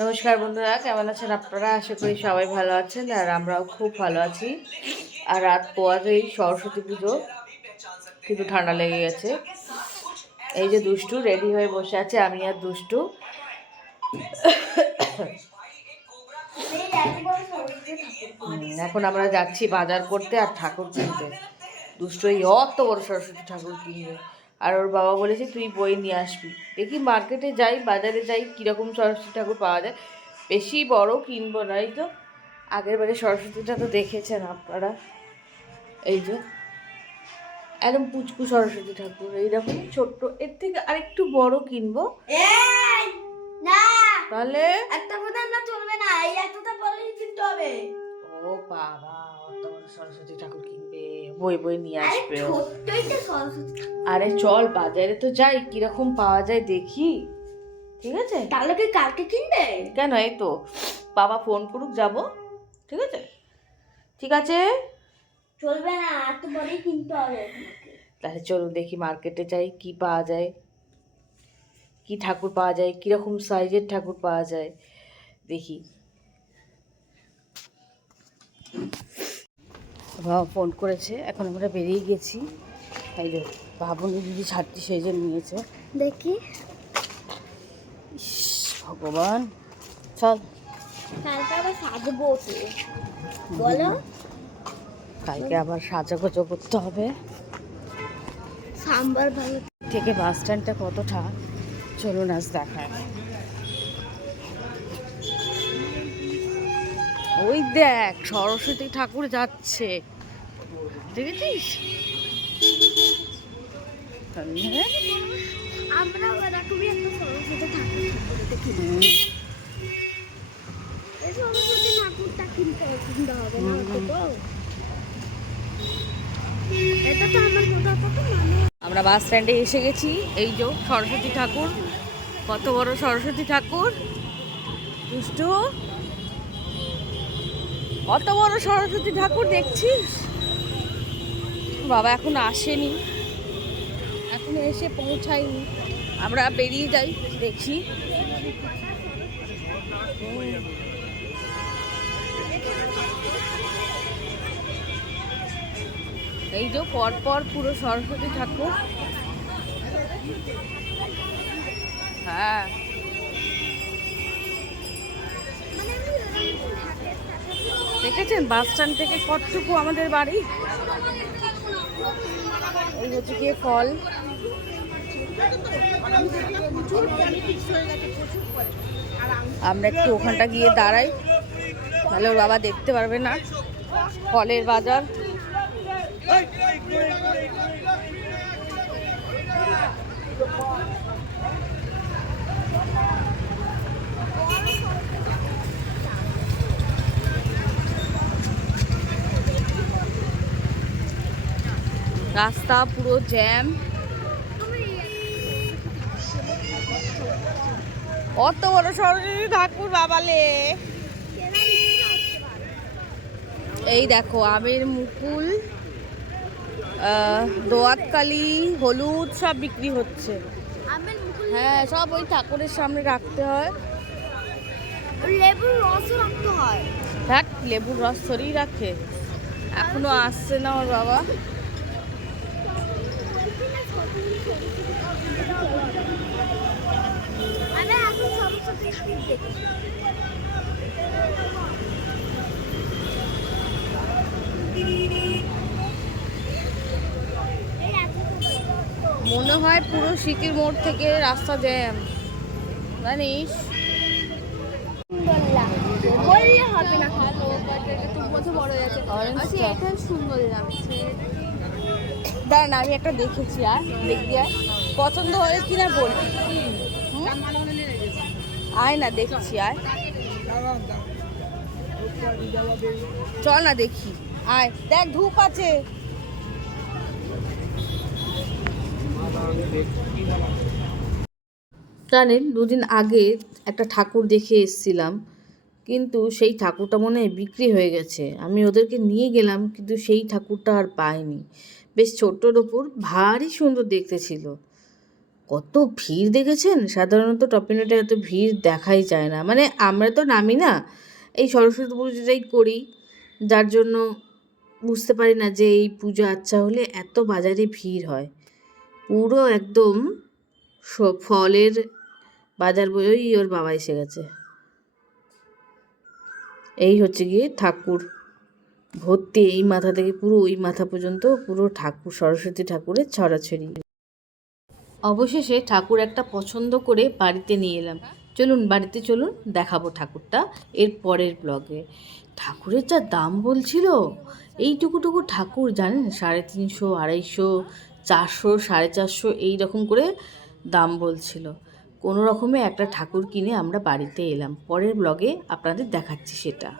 নমস্কার বন্ধুরা, কেমন আছেন আপনারা? আশা করি সবাই ভালো আছেন আর আমরাও খুব ভালো আছি। আর রাত পোয়াতেই সরস্বতী পুজো, কিন্তু ঠান্ডা লেগে গেছে। এই যে দুষ্টু রেডি হয়ে বসে আছে, আমি আর দুষ্টু। এখন আমরা যাচ্ছি বাজার করতে আর ঠাকুর কিনতে। দুষ্টু এই অত বড় সরস্বতী ঠাকুর কিনবে। আর ওর বাবা বলেছে তুই বই নিয়ে আসবি। দেখি মার্কেটে যাই বাজারে যাই কীরকম সরস্বতী ঠাকুর পাওয়া যায়। বেশি বড় কিনবো না এই তো। আগের বারে সরস্বতীটা তো দেখেছেন আপনারা। এই যে একদম পুচকু সরস্বতী ঠাকুর এইরকম ছোট্ট। এর থেকে আরেকটু বড় কিনবো। না। তাহলে? একটা প্রধান না চলবে না এই এতটা পরেই কিনতে হবে। ও বাবা অত বড় সরস্বতী ঠাকুর কিনবে বই বই নিয়ে আসবে ছোট্টই তো সরস্বতী আরে চল বাজারে তো যাই কীরকম পাওয়া যায় দেখি। ঠিক আছে? তাহলে কি কালকে কিনবে? কেন? এই তো বাবা ফোন করুক যাব। ঠিক আছে? ঠিক আছে? চলবে না এত পরেই কিনতে হবে তাহলে চলুন দেখি মার্কেটে যাই কি পাওয়া যায়। কি ঠাকুর পাওয়া যায় কীরকম সাইজের ঠাকুর পাওয়া যায় দেখি। বাবা ফোন করেছে এখন আমরা বেরিয়ে গেছি। এই যে ভাবনি দিদি ছাড়টি সেই জন্য নিয়েছে। দেখি। ভগবান। চল। বলো। কালকে আবার সাজাগোজো করতে হবে। সাম্বার ভালো। থেকে বাস স্ট্যান্ডটা কতটা? চলুন আজ দেখায়। ওই দেখ সরস্বতী ঠাকুর যাচ্ছে। দেখেছিস? আমরা বাস স্ট্যান্ডে এসে গেছি। এই যে সরস্বতী ঠাকুর, কত বড় সরস্বতী ঠাকুর। কত বড় সরস্বতী ঠাকুর দেখছিস? বাবা এখন আসেনি। এখন এসে পৌঁছায়নি। আমরা বেরিয়ে যাই, দেখি। এই যে পরপর পুরো সরস্বতী ঠাকুর। হ্যাঁ। দেখেছেন? বাস স্ট্যান্ড থেকে কতটুকু আমাদের বাড়ি? এই হচ্ছে গিয়ে ফল। আমরা একটু ওখানটা গিয়ে দাঁড়াই। তাহলে ওর বাবা দেখতে পারবে না। ফলের বাজার। রাস্তা পুরো জ্যাম অত বড় সরস্বতী ঠাকুর বাবালে। এই দেখো আমের মুকুল দোয়াতকালি হলুদ সব বিক্রি হচ্ছে। হ্যাঁ সব ওই ঠাকুরের সামনে রাখতে হয়। লেবুর রসও রাখতে হয়। দেখ লেবুর রস সরিয়ে রাখে। এখনও আসছে না ওর বাবা আমি এখন সরস্বতী ঠাকুর দেখি এই এত মনে হয় পুরো সিটির মোড় থেকে রাস্তা জ্যাম জানিস? বললে হবে না বড় হয়ে যাচ্ছে সুন্দর লাগছে দাঁড়ান আমি একটা দেখেছি, আর দেখবি আর পছন্দ হলে কিনা হুম? আয় না, দেখছি, আয়। চল না দেখি, আয়। দেখ, ধূপ আছে। জানেন, দুদিন আগে একটা ঠাকুর দেখে এসছিলাম, কিন্তু সেই ঠাকুরটা মনে হয় বিক্রি হয়ে গেছে। আমি ওদেরকে নিয়ে গেলাম, কিন্তু সেই ঠাকুরটা আর পাইনি। বেশ ছোট্টর ওপর ভারী সুন্দর দেখতে ছিল। কত ভিড় দেখেছেন? সাধারণত টপিনোটে এত ভিড় দেখাই যায় না। মানে আমরা তো নামি না। এই সরস্বতী পুজোটাই করি, যার জন্য বুঝতে পারি না যে এই পুজো আচ্ছা হলে এত বাজারে ভিড় হয়। পুরো একদম ফলের বাজার বই ওর বাবা এসে গেছে। এই হচ্ছে গিয়ে ঠাকুর। ভর্তি, এই মাথা থেকে পুরো, ওই মাথা পর্যন্ত পুরো ঠাকুর, সরস্বতী ঠাকুরের ছড়াছড়ি। অবশেষে ঠাকুর একটা পছন্দ করে বাড়িতে নিয়ে এলাম। চলুন, বাড়িতে চলুন, দেখাবো ঠাকুরটা এর পরের ব্লগে ঠাকুরের যা দাম বলছিল, এইটুকুটুকু ঠাকুর, জানেন? সাড়ে তিনশো, আড়াইশো, চারশো, সাড়ে চারশো, এই রকম করে দাম বলছিল। কোনো রকমে একটা ঠাকুর কিনে আমরা বাড়িতে এলাম। পরের ব্লগে আপনাদের দেখাচ্ছি সেটা।